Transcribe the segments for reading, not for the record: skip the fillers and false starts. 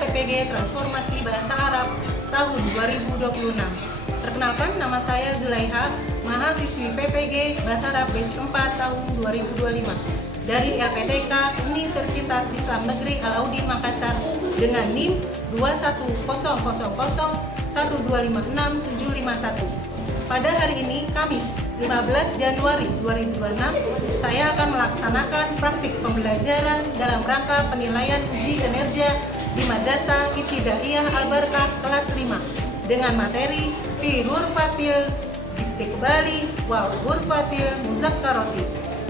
PPG Transformasi Bahasa Arab tahun 2026. Perkenalkan, nama saya Zulaiha, mahasiswi PPG Bahasa Arab batch 4 tahun 2025 dari LPTK Universitas Islam Negeri Alauddin Makassar dengan NIM 21000125671. Pada hari ini, Kamis 15 Januari 2026, saya akan melaksanakan praktik pembelajaran dalam rangka penilaian uji kinerja di Madrasah Ibtidaiyah Al-Barkah kelas 5 dengan materi fi ghurfatil istiqbali wa ghurfatil muzakkarati.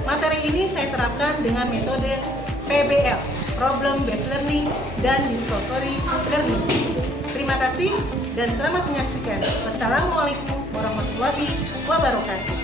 Materi ini saya terapkan dengan metode PBL, Problem Based Learning dan Discovery Learning. Terima kasih dan selamat menyaksikan. Wassalamualaikum warahmatullahi wabarakatuh.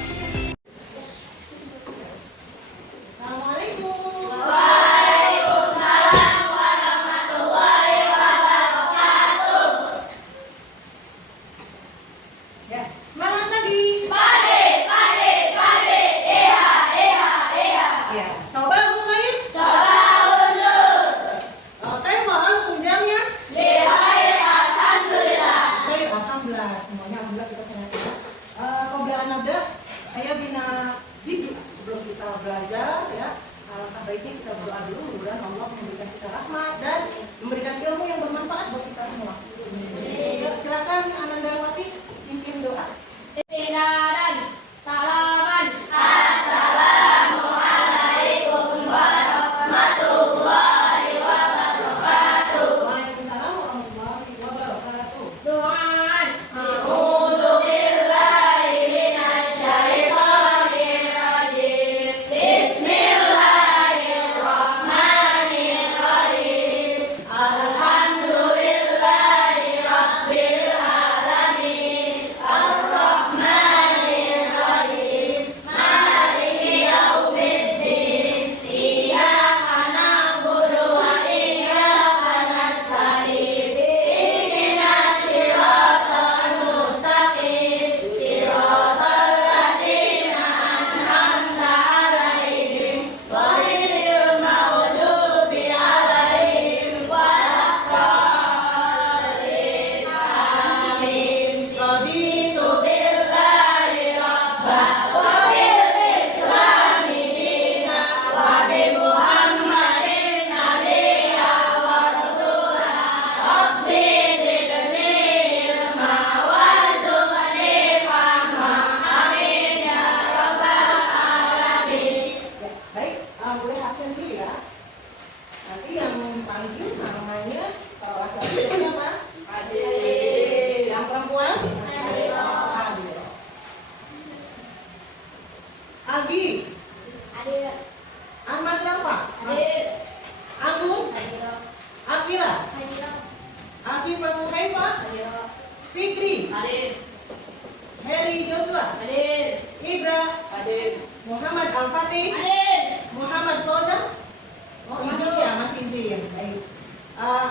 Sebelum kita belajar, ya, alangkah baiknya kita berdoa dulu, mudah-mudahan Allah memberikan kita rahmat dan memberikan ilmu yang bermanfaat buat kita semua. Ya, silakan Anandawati pimpin doa. Salaman. Assalamualaikum warahmatullahi wabarakatuh. Waalaikumsalam warahmatullahi wabarakatuh. Doaan. Algi, Hadir. Ahmad Rafa, Hadir. Agung, Hadir. Akila, Hadir. Asifah Muhaifah, Hadir. Fikri, Hadir. Heri Joshua, Hadir. Ibra, Hadir. Muhammad Al-Fatih, Hadir. Muhammad Fauzan, oh izin ya, masih izin. Baik.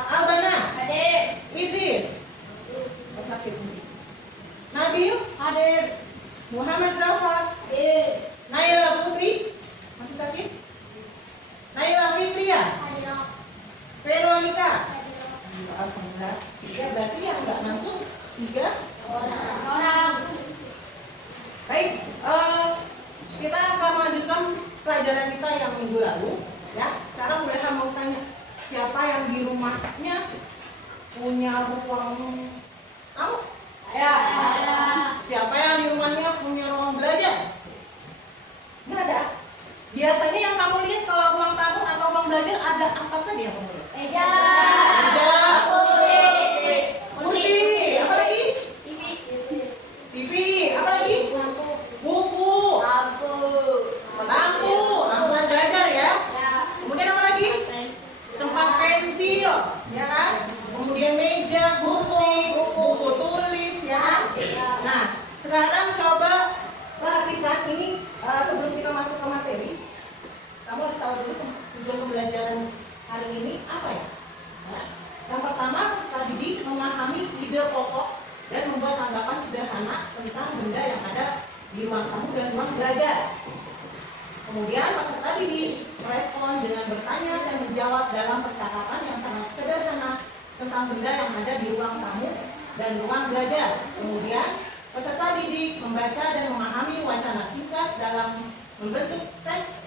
Albana, Hadir. Idris, sakit. Nabil, Hadir. Muhammad Rafa, Hadir. Naila Putri, masih sakit? Naila Fitria, Hadir. Veronica. Hadir. Alhamdulillah. Ya, berarti yang nggak masuk 3 Orang. Baik, kita akan melanjutkan pelajaran kita yang minggu lalu. Ya, sekarang mereka mau tanya siapa yang di rumahnya punya ruang tamu? Saya. Siapa yang di rumahnya punya ruang belajar? Nggak ada. Biasanya yang kamu lihat kalau ruang tamu atau ruang belajar ada apa saja yang kamu lihat? Meja. Ada Kursi. kursi, apa lagi? TV. TV, apa lagi? Lampu. Buku, lampu belajar ya. Ya. Kemudian apa lagi? Tempat pensil, ya kan? Kemudian meja, kursi, buku tulis, ya kan? Nah, sekarang coba perhatikan ini sebelum kita masuk ke materi. Kamu harus tahu dulu tujuan pembelajaran hari ini apa ya? Nah, yang pertama, peserta didik memahami ide pokok dan membuat tanggapan sederhana tentang benda yang ada di ruang tamu dan ruang belajar. Kemudian peserta didik merespon dengan bertanya dan menjawab dalam percakapan yang sangat sederhana tentang benda yang ada di ruang tamu dan ruang belajar. Kemudian, peserta didik membaca dan memahami wacana singkat dalam bentuk teks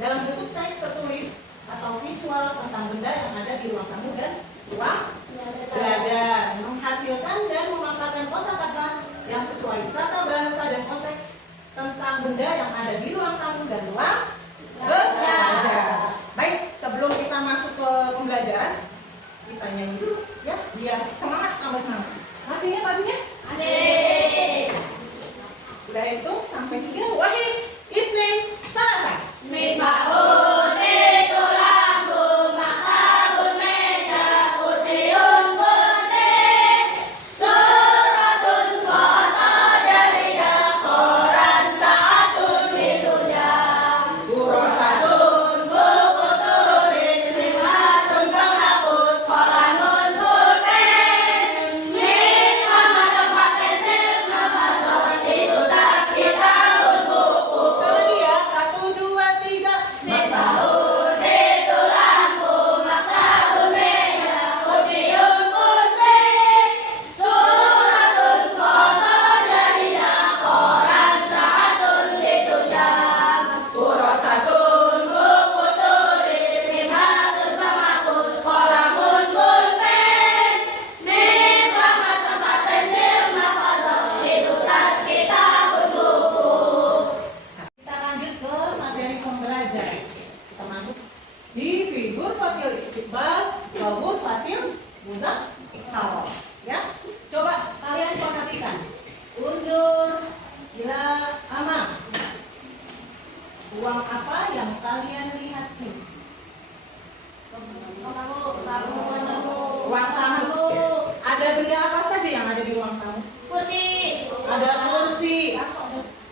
tertulis atau visual tentang benda yang ada di ruang tamu dan ruang belajar. Menghasilkan dan memaparkan kosakata yang sesuai tata bahasa dan konteks tentang benda yang ada di ruang tamu dan ruang belajar. Baik, sebelum kita masuk ke pembelajaran, kita nyanyi dulu ya, biar semangat, tambah semangat. Masih ingat lagunya? Masih. Udah itu sampai 3. Wahid, Isnin, Salasa. Misbahun itu lampu, maktabun meja, kursiun kursi, suratun kota jaridah, koran saatun itu jam, Burosatun, buku tulis, limatun penghapus, kolamun pulpen, nama tempat pensil, nama tempat itu tas kita buku. sekali ya, 1, 2, 3. Misbahun itu lampu, maktabun meja, kursiun kursi, suratun kota jaridah, koran saatun itu jam, Burosatun, buku tulis, limatun penghapus, kolamun pulpen, nama tempat pensil, mahfadzah itu tas kita buku. kita lanjut ke materi pembelajaran. Kita masuk di figur fatil istiqbal, wabur fatil muzakkar. Ya, coba kalian perhatikan. Unjur ila amam. Uang apa yang kalian lihat nih? Ruang tamu. Ada benda apa saja yang ada di ruang tamu? Kursi. Ada kursi,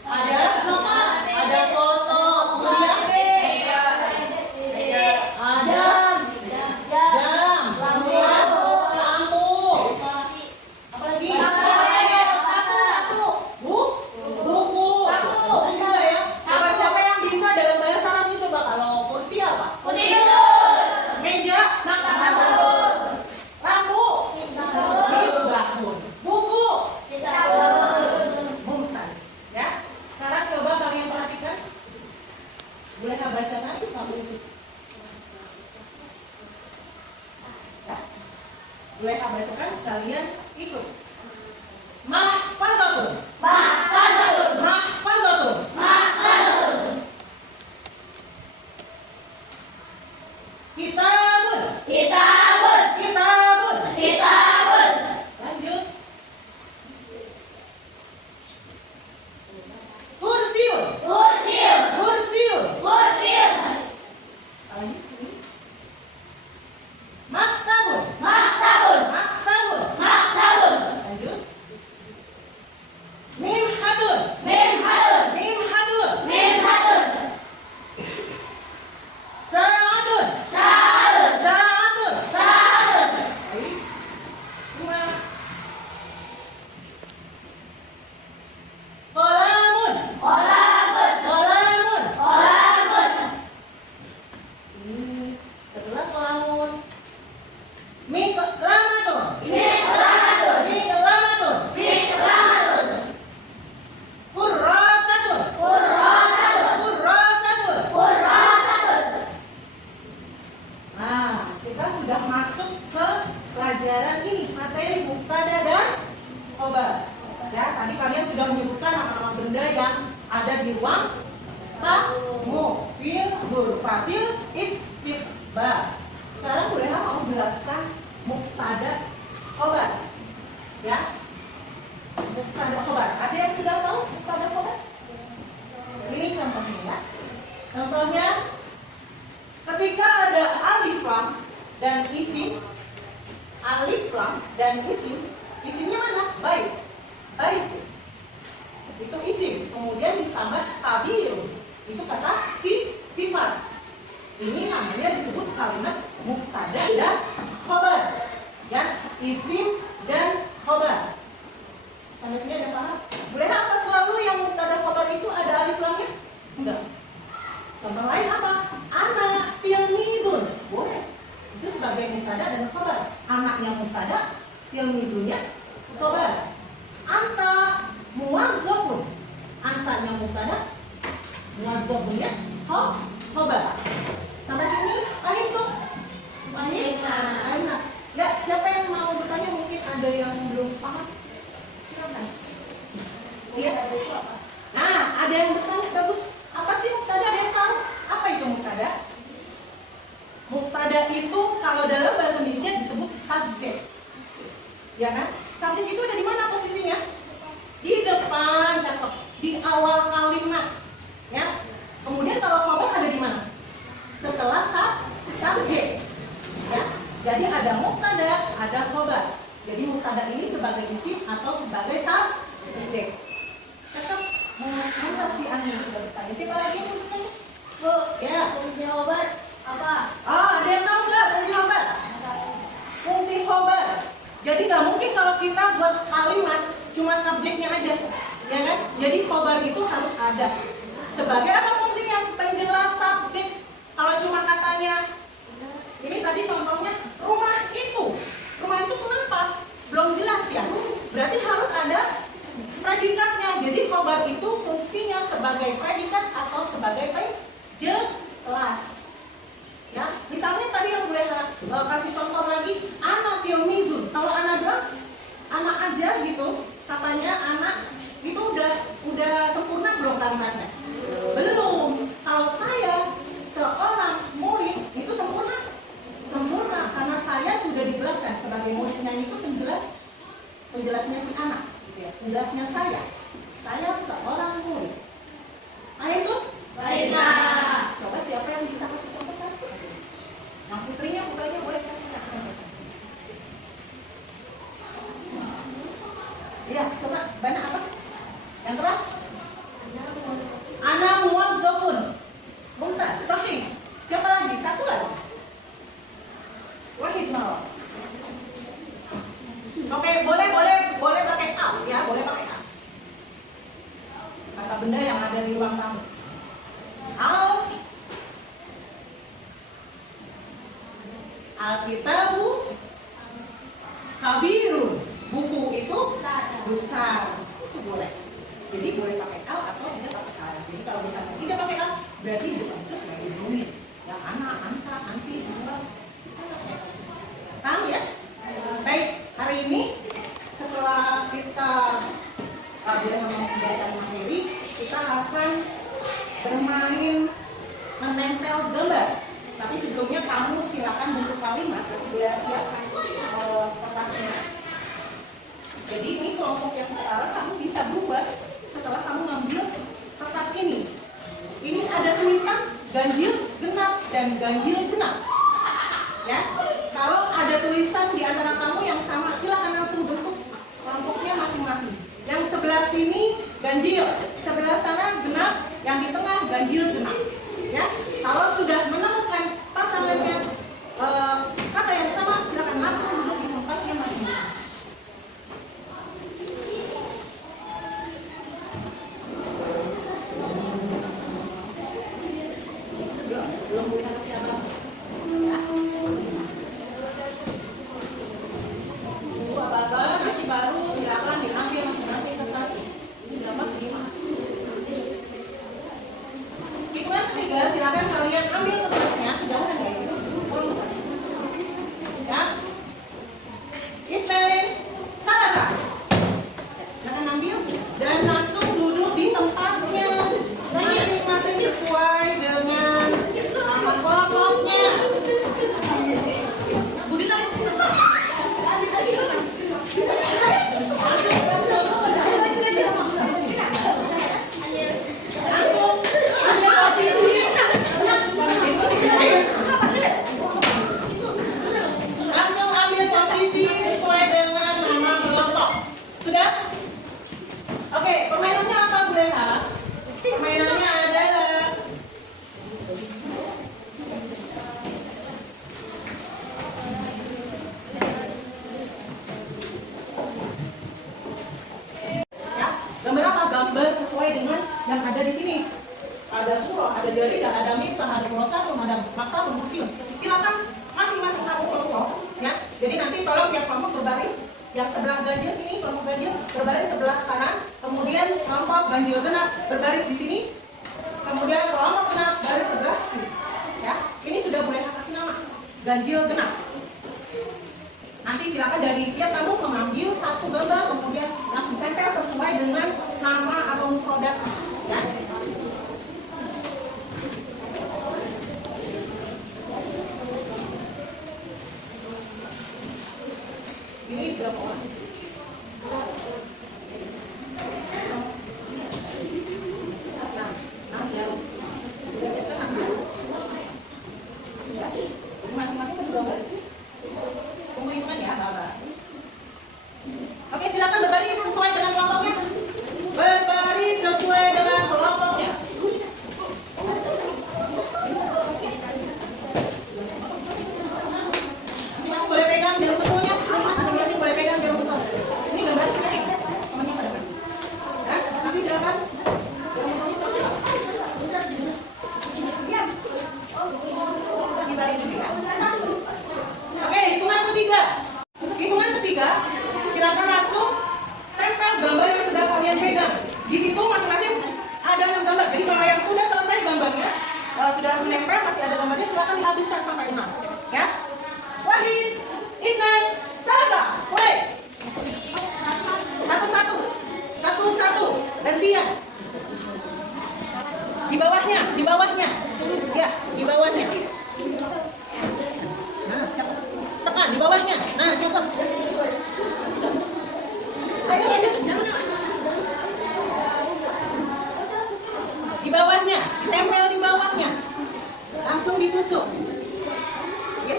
ada sofa, ada foto, kemudian ada jam, kemudian lampu, apa lagi? Buku. Enggak ya? Coba siapa yang bisa dalam bahasa Arab ini, coba kalau kursi apa? Meja, lampu, misbahun, buku, mumtaz. Ya. Sekarang coba kalian perhatikan. Boleh bacakan kamu itu? Ya. Boleh bacakan, kalian ikut. Mahfazatun. Mahfazatun. Kitabun. Kitabun. Lanjut. Kursiun. Lanjut sini. Maktabun. Lanjut. Mimhatun. Sa'atun. Baik. Semua. Qalamun. Ini setelah qalamun. Miqlamatun. Kurrasatun. Nah, kita sudah masuk ke pelajaran ini, materi mubtada dan khobar. Ya, tadi kalian sudah menyebutkan nama-nama benda yang ada di ruang tamu, fil, dur, fatil, istiqbal. Sekarang boleh mau jelaskan mubtada khobar? Ya, mubtada khobar. Ada yang sudah tahu mubtada khobar? Ini contohnya ya. Contohnya, ketika ada alif lam dan isim, isimnya mana? Baik. Itu isim. Kemudian disambah tabir. Itu kata sifat. Ini namanya disebut kalimat mubtada dan khobar. Ya, isim dan khobar. Sampai sini ada paham? Boleh apa selalu yang mubtada khobar itu ada alif lamnya? Enggak. Contoh lain apa? Anak tilmidun. Boleh. Itu sebagai mubtada dan khobar. Anak yang mubtada, tilmizunya khobar. Anta muwazzafun. Antanya mubtada, muwazzafunnya khobar. Sampai sini paham tuh? Paham? Nah, ya, siapa yang mau bertanya? Mungkin ada yang belum paham. Silakan. Iya. Nah, ada yang bertanya, bagus. Apa sih mubtada? Ada yang tahu? Apa itu mubtada? Mubtada itu kalau dalam bahasa Indonesia disebut subjek. Ya kan? Subjek itu ada di mana posisinya? Di depan, cakep. Di awal kalimat. Ya. Kemudian kalau khobar ada di mana? Setelah subjek. Ya. Jadi ada mubtada, ada khobar. Jadi mubtada ini sebagai isim atau sebagai subjek. Tetap mau si Ani sudah bertanya. Siapa lagi yang bertanya? Bu, Ya. fungsi khobar apa? Ada yang tahu nggak fungsi khobar? Fungsi khobar. Jadi nggak mungkin kalau kita buat kalimat cuma subjeknya aja, ya kan? Jadi khobar itu harus ada. Sebagai apa fungsinya? Penjelas subjek. Kalau cuma katanya, ini tadi contohnya rumah itu kenapa? Belum jelas ya. Berarti harus ada predikatnya. Jadi khobar itu fungsinya sebagai predikat atau sebagai penjelas. Ya, misalnya tadi yang boleh kasih contoh lagi, anak tilmizun. Kalau anak bilang anak aja gitu, katanya anak itu udah sempurna belum kalimatnya? Belum. Kalau saya seorang murid itu sempurna karena saya sudah dijelaskan sebagai muridnya itu penjelasnya si anak, ya, penjelasnya saya seorang murid. Ayo tuh. Baiklah. Coba siapa yang bisa kasih contoh satu? Yang putrinya boleh kasih contoh. Iya, coba banyak apa? Yang keras? Ana muwazzafun. Mumtaz, sahih. Siapa lagi? Satu lagi. Wahid mau. Oke, boleh pakai A ya, boleh pakai A. Kata benda yang ada di ruang tamu. Alkitabu kabirun. Buku itu besar. Itu boleh. Jadi boleh pakai al atau tidak pakai al. Jadi kalau misalnya tidak pakai al, berarti di depan itu sebagai nomin. Yang anak, anta, anti, dua. Paham ya? Baik, hari ini setelah kita boleh memberikan materi, kita akan bermain menempel gambar. Tapi sebelumnya kamu silakan bentuk kalimat, nanti boleh siapkan kertasnya. Jadi ini kelompok yang sekarang kamu bisa berubah setelah kamu ngambil kertas ini. Ini ada tulisan ganjil genap dan ganjil genap. Ya, kalau ada tulisan di antara kamu yang sama, silakan langsung bentuk kelompoknya masing-masing. Yang sebelah sini ganjil, sebelah sana genap, yang di tengah ganjil genap. Ya, kalau sudah menemukan pasangannya kata yang sama, silakan langsung duduk di tempatnya masing-masing. Belum boleh kasih apa? Ya. Bapak-bapak masih baru, silakan diambil masing-masing kertas. Ini gambar gimana? Hitungan ketiga, silakan kalian ambil kertasnya, kejauhan ya itu. Ya. Ismail, salasa. Ya, silakan ambil dan langsung duduk di tempatnya masing-masing sesuai dengan nama kelompoknya. Langsung ambil posisi sesuai dengan nama kelompok. Sudah? Oke, permainannya apa, Bu Leha? Permainannya adalah ya, gambar apa? Gambar sesuai dengan yang ada di sini. Ada surah, ada jaridah, ada miftah, ada murosatum, ada maktab, museum. Silakan masing-masing kamu kelompok, ya. Jadi nanti tolong tiap kelompok berbaris Yang sebelah ganjil sini, kelompok ganjil berbaris sebelah kanan. Kemudian kelompok ganjil genap berbaris di sini. Kemudian kelompok genap baris sebelah kiri. Ya, ini sudah boleh kasih nama ganjil genap. Nanti silakan dari tiap kamu mengambil satu gambar, kemudian langsung tempel sesuai dengan nama atau mufrodat. Ya. Ini berapa orang? Masing-masing satu gambar. Tunggu hitungan ya, Bapak. Oke, silakan berbaris sesuai dengan kelompoknya. Berbaris sesuai dengan kelompoknya. Masing-masing boleh pegang jarum betulnya. Masing-masing boleh pegang jarum betul. Ini gambar sebenarnya. Temannya pada depan. Ya, nanti silakan. Jarum betulnya silakan. Dibalik dulu ya. Oke, hitungan ketiga. Hitungan ketiga, silakan langsung tempel gambar yang sudah kalian pegang. Di situ masing-masing ada 6 gambar. Jadi kalau yang sudah selesai gambarnya, sudah menempel masih ada gambarnya, silakan dihabiskan sampai 6. Ya. Wahid, Isnan, Salasa, mulai. Satu-satu, satu-satu, gantian. Di bawahnya, ya, di bawahnya. Tekan di bawahnya. Nah, cukup. Ayo lanjut. Di bawahnya, tempel di bawahnya. Langsung ditusuk. Ya.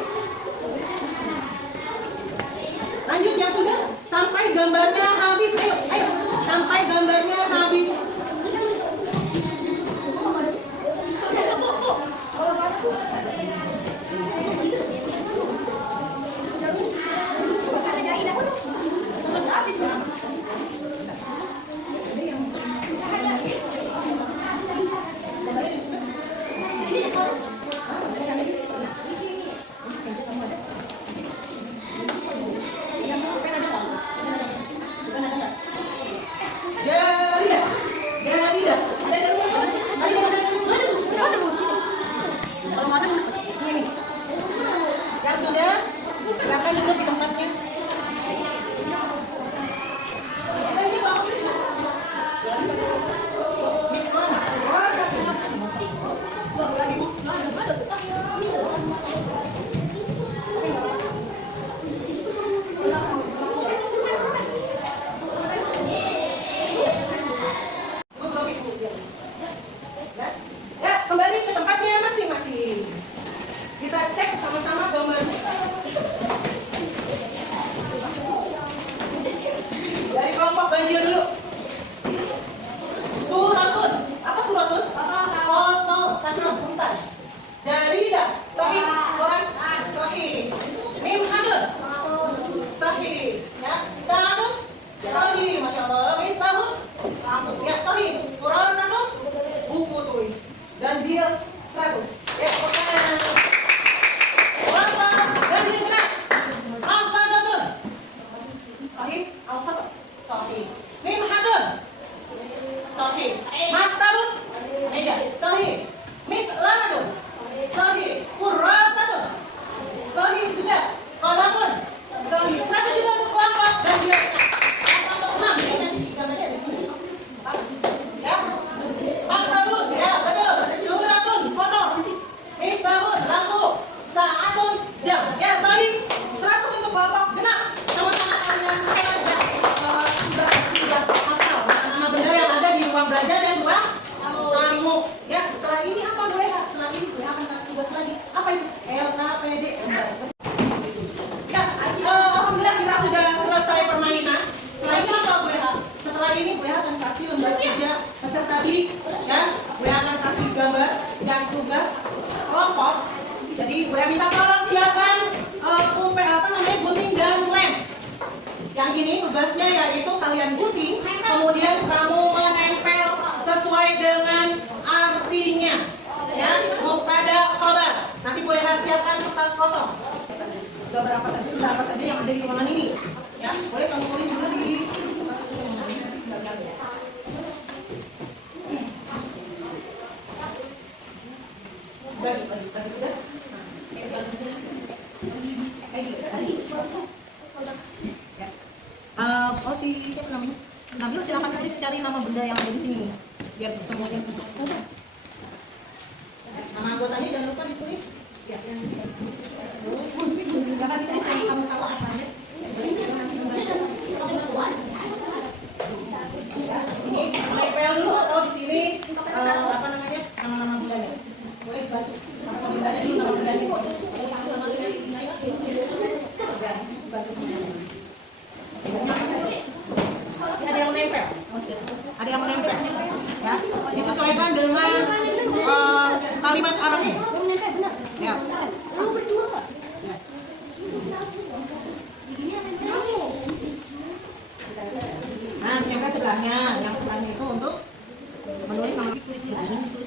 Lanjut yang sudah sampai gambarnya habis. Ayo, sampai gambarnya habis. Yang sudah, silakan duduk di tempatnya. Ya, kembali ke tempatnya masing-masing. Kita cek sama-sama gambarnya. Dari kelompok ganjil dulu. Suratun. Apa suratun? Foto karena buntas. Jarida. Sahih. Koran. Sahih. Mimhadun. Sahih. Ya. Sanadun. Sahih. Masya Allah. Misbahun. Ya, sahih. Quran 1. Buku tulis. Ganjil 100. Ya, oke. Ganjil genap. Al-Fazatun. Sahih. Al-Fatah. Sahih. Mimhadun. Sahih. Maktabun. Meja. Sahih. Mitlamadun. Sahih. Kurasatun. Sahih juga. Qalamun. Sahih. 100 juga untuk kelompok ganjil genap. Kelompok 6. Ini nanti gambarnya di sini. Ya. Maktabun. Ya, betul. Suratun. Foto. Misbahun. Lampu. Saatun. Jam. Ya, sahih. 100 untuk kelompok genap. Sama-sama kalian belajar. Sudah hafal nama benda yang ada di ruang belajar dan ruang tamu. Ya, setelah ini apa boleh? Setelah ini boleh akan kasih tugas lagi. Apa itu? LKPD. Ya, alhamdulillah kita sudah selesai permainan. Setelah ini apa boleh? Setelah ini boleh akan kasih lembar kerja peserta didik. Ya, boleh akan kasih gambar dan tugas kelompok. Jadi boleh minta tolong siapkan gunting dan lem. Yang ini tugasnya yaitu kalian gunting, kemudian kamu menempel sesuai dengan artinya. Ya, mubtada, khabar. Nanti boleh siapkan kertas kosong. Gambar apa saja yang ada di ruangan ini. Ya. Ya, boleh kamu tulis dulu di bagi tugas. Oh si siapa namanya? Nabil, silakan tulis cari nama benda yang ada di sini biar semuanya. Nama anggotanya jangan lupa ditulis. Ya. Silakan ditulis yang kamu tahu apa aja. Sini tempel dulu atau di sini apa namanya nama-nama bundanya. Boleh dibantu. Atau bisa aja dulu nama bundanya. Sama sekali bantu semuanya. Ada yang menempel, ada yang menempel, ya. Disesuaikan dengan kalimat Arabnya. Ya. Nah, menempel sebelahnya, yang sebelahnya itu untuk menulis nama. Tulis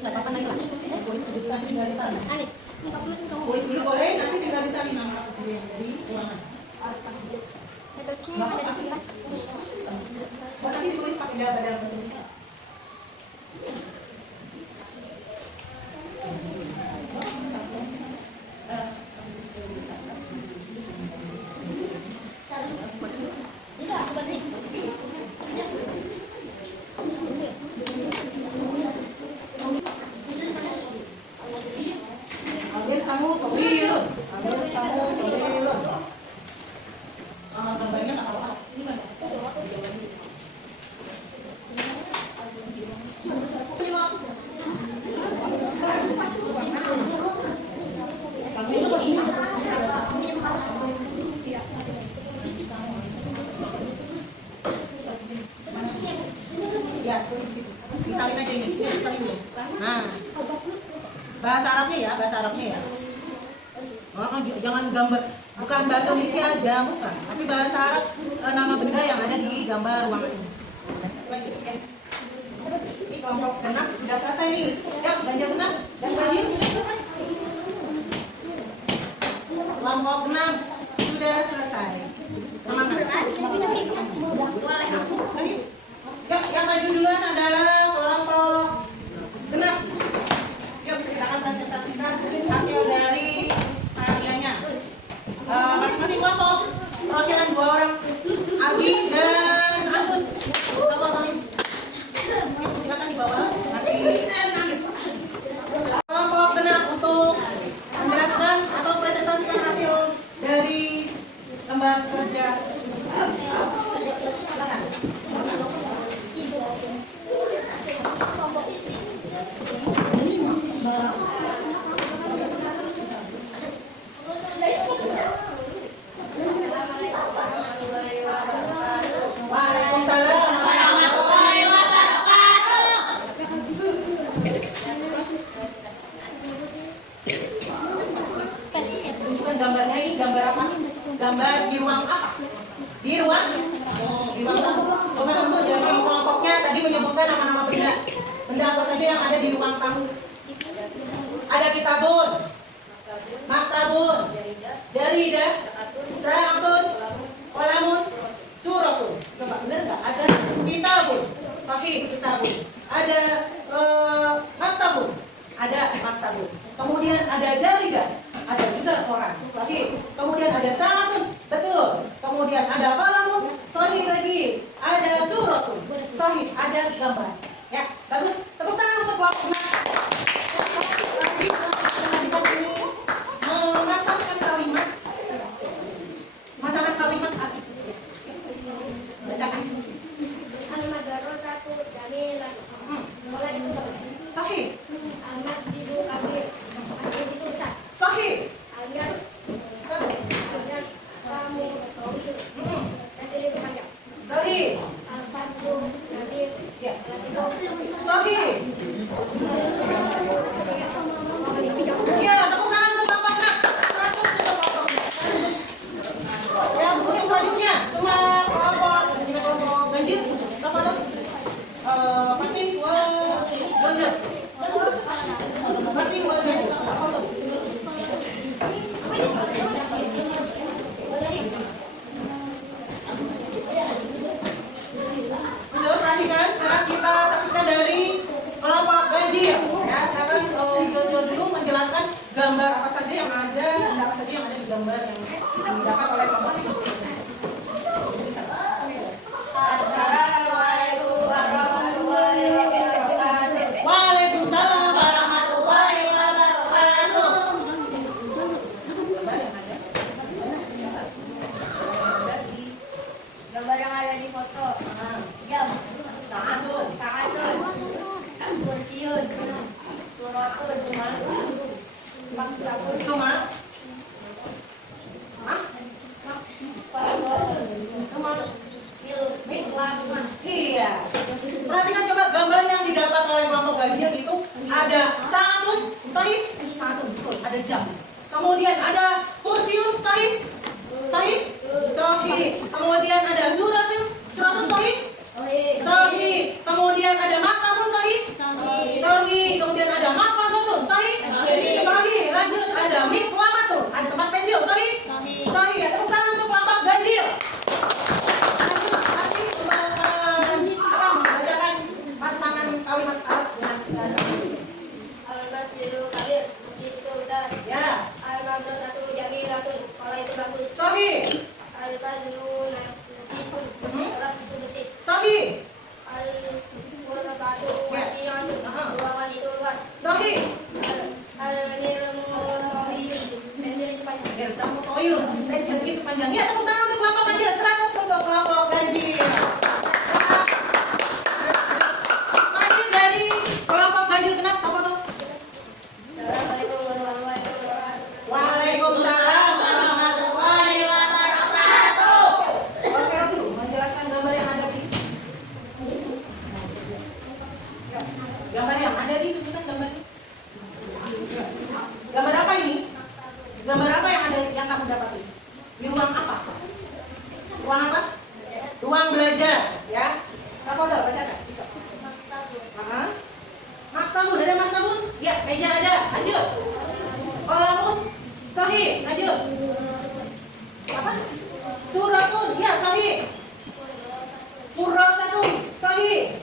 nggak apa-apa lagi, tulis kejutan dari sana. Tulis dulu boleh, nanti tinggal disalin nama apa yang jadi ulangan. Nanti ditulis pakai dalam bahasa Indonesia. Ambil samu tawilun. Ambil samu tawilun. Gambarnya nggak apa-apa. Ya, disalin aja ini, disalin dulu. Nah, bahasa Arabnya ya, bahasa Arabnya ya. Jangan gambar, bukan bahasa Indonesia aja, bukan. Tapi bahasa Arab, nama benda yang ada di gambar ruangan ini. Ini kelompok genap sudah selesai nih. Ya, ganjil genap dan ganjil sudah selesai. Kelompok genap sudah selesai. Semangat. Ya, yang maju duluan adalah kelompok genap. Yuk, silakan presentasikan hasil dari karyanya. Masing-masing kelompok perwakilan 2 orang, Aldi dan Anggun. Silakan dibawa. Nanti kelompok genap untuk menjelaskan atau presentasikan hasil dari lembar kerja. Silakan. Gambarnya ini gambar apa? Gambar di ruang apa? Di ruang apa? Jadi kelompoknya tadi menyebutkan nama-nama benda. Benda apa saja yang ada di ruang tamu? Ada kitabun, maktabun, jaridah, sa'atun, qalamun, suratun. Coba benar nggak? Ada kitabun, sahih kitabun. Ada maktabun, ada maktabun. Kemudian ada jaridah. Ada juga koran, sahih. Kemudian ada sa'atun, betul. Kemudian ada qalamun, sahih lagi. Ada suratun, sahih. Ada gambar. Ya, bagus. Tepuk tangan untuk kelompok. Memasangkan kalimat. Masangkan kalimat arti. Bacakan. Al-madarratu jamilah. Mulai itu Sahih. al-masjidu kabir. Itu sah. Sahih. Ayat ayat kamu sahih. Hasil itu panjang. Sahih. Al-faslu nadir. Ya. foto. Nah, Jam. Sa'atun. Sa'atun. Kursiun. Suratun. Maktabun. Suma. Hah? Suma. Miklaman. Iya. Perhatikan coba gambar yang didapat oleh kelompok ganjil itu ada sa'atun, sahih, sa'atun, betul, ada jam. Kemudian ada kursius, sahih, sahih, sahih. Kemudian ada suratun, suratun sahih, sahih. Kemudian ada maktabun sahih, sahih. Kemudian ada mahfazatun sahih, sahih. Lanjut ada miklamatun, ada tempat pensil sahih, sahih. Ya, tepuk tangan untuk kelompok ganjil. Pasangan kalimat Arab dengan bahasa Indonesia. Al-Masjidu Kabir. Masjid itu besar. Ya, Al-Madrasatu Jamilatun. Sekolah itu bagus. sahih, Al-Fadlu Nasibun. Kelas itu bersih. sahih, Al-Qurbatu Wasi'atun. Ruangan itu luas. sahih. Al-Mirmu Tawiyun. Pensil itu panjang. Mirsa Mutoyun, pensil itu panjang. Ya, tepuk tangan untuk kelompok ganjil. 100 untuk kelompok ganjil. Lanjut dari kelompok ganjil genap apa tuh? Assalamualaikum warahmatullahi wabarakatuh. Waalaikumsalam warahmatullahi wabarakatuh. Oke dulu, menjelaskan gambar yang ada di gambar yang ada di itu kan gambar. Gambar apa ini? Gambar apa yang ada yang kamu dapati? Di ruang apa? Ruang apa? Ruang belajar, ya. Apa tuh? Baca kan? Maktabun, ada maktabun? Ya, meja ada. Lanjut. Qalamun, sahih. Lanjut. Apa? Suratun, ya sahih. Kurasatun, sahih.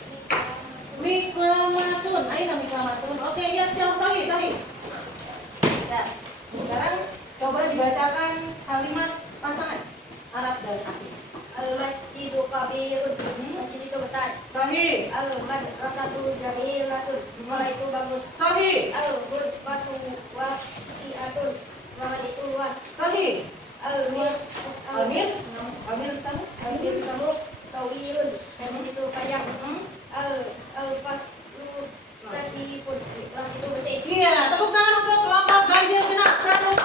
Miklamatun, ayo miklamatun. Oke, ya sahih, sahih. Ya, sekarang coba dibacakan kalimat pasangan Arab dan Arab. Al-Masjidu Kabirun. Masjid itu besar. Sahih, Al-Madrasatu Jamilatun. Sekolah itu bagus. sahih, Al-Qurbatu Wasi'atun. Ruangan itu luas. sahih. Al-Mirmu Kamu? Tawiyun. Pensil itu panjang. Al-Faslu Nasibun. Kelas itu bersih. Iya, tepuk tangan untuk kelompok ganjil genap 100.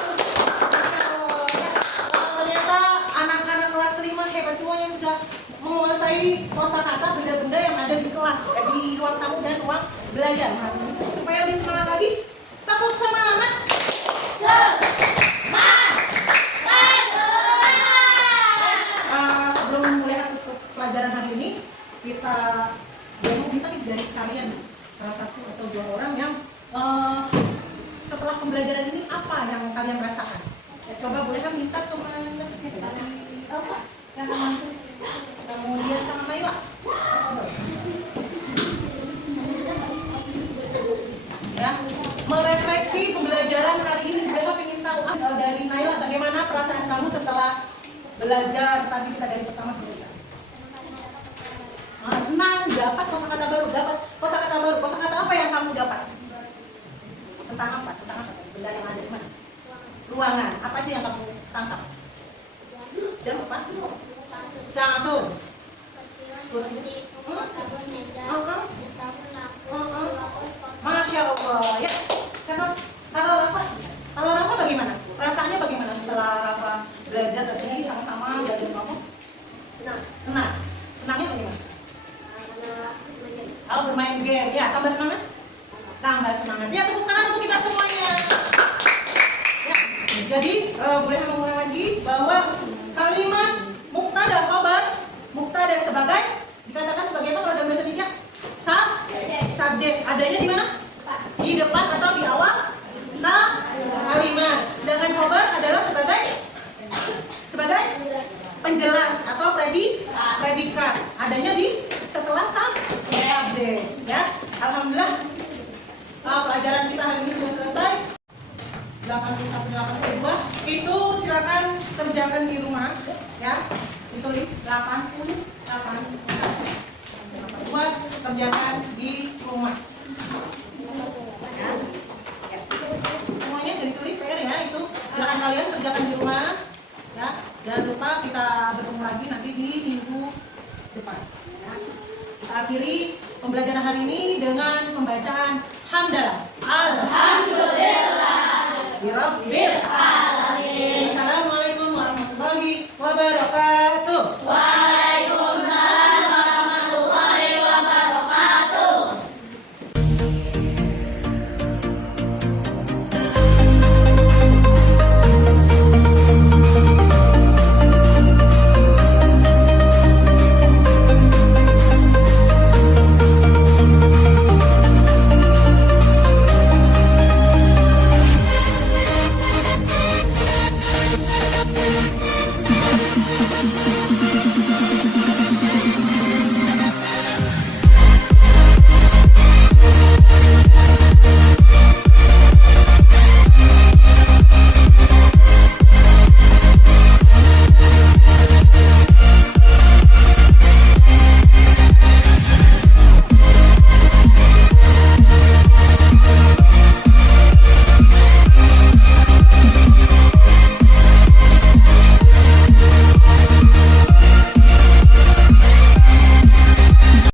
Ternyata anak-anak kelas 5 hebat semuanya sudah menguasai kosakata benda-benda yang ada di kelas, di ruang tamu dan ruang belajar. Nah, supaya lebih semangat lagi, tepuk semangat. Sebelum mulai untuk pelajaran hari ini, kita minta dari kalian salah satu atau dua orang yang setelah pembelajaran ini apa yang kalian rasakan? Ya, coba boleh kan minta teman siapa apa yang kamu lihat sama Naila? Ya, merefleksi pembelajaran hari ini. Mereka ingin tahu dari Naila bagaimana perasaan kamu setelah belajar tadi kita dari pertama sampai sekarang. Senang, dapat kosakata baru, kosakata apa yang kamu dapat? Tentang apa? Benda yang ada di mana? Ruangan, apa aja yang kamu tangkap? Jam apa? Sa'atun. Kursi. Masya Allah, ya. Kalau Rafa bagaimana? Perasaannya bagaimana setelah Rafa belajar tadi sama-sama belajar kamu? Senang. Senangnya bagaimana? Kalau bermain game, ya tambah semangat? Tambah semangat. Ya, tepuk tangan untuk kita semuanya. Ya, jadi boleh mengulang lagi bahwa kalimat mubtada khabar, mubtada sebagai dikatakan sebagai apa kalau dalam bahasa Indonesia? Subjek. Adanya di mana? Di depan atau di awal kalimat. Sedangkan khabar adalah sebagai penjelas atau predikat. Adanya di setelah subjek. Ya, alhamdulillah pelajaran kita hari ini sudah selesai. 81-82 itu silakan kerjakan di rumah, ya. Ditulis 80 kerjakan di rumah. Ya. Semuanya ditulis PR ya, itu silakan kalian kerjakan di rumah. Ya, jangan lupa kita bertemu lagi nanti di minggu depan. Ya. Kita akhiri pembelajaran hari ini dengan pembacaan hamdalah. Alhamdulillah. Birabbil alamin.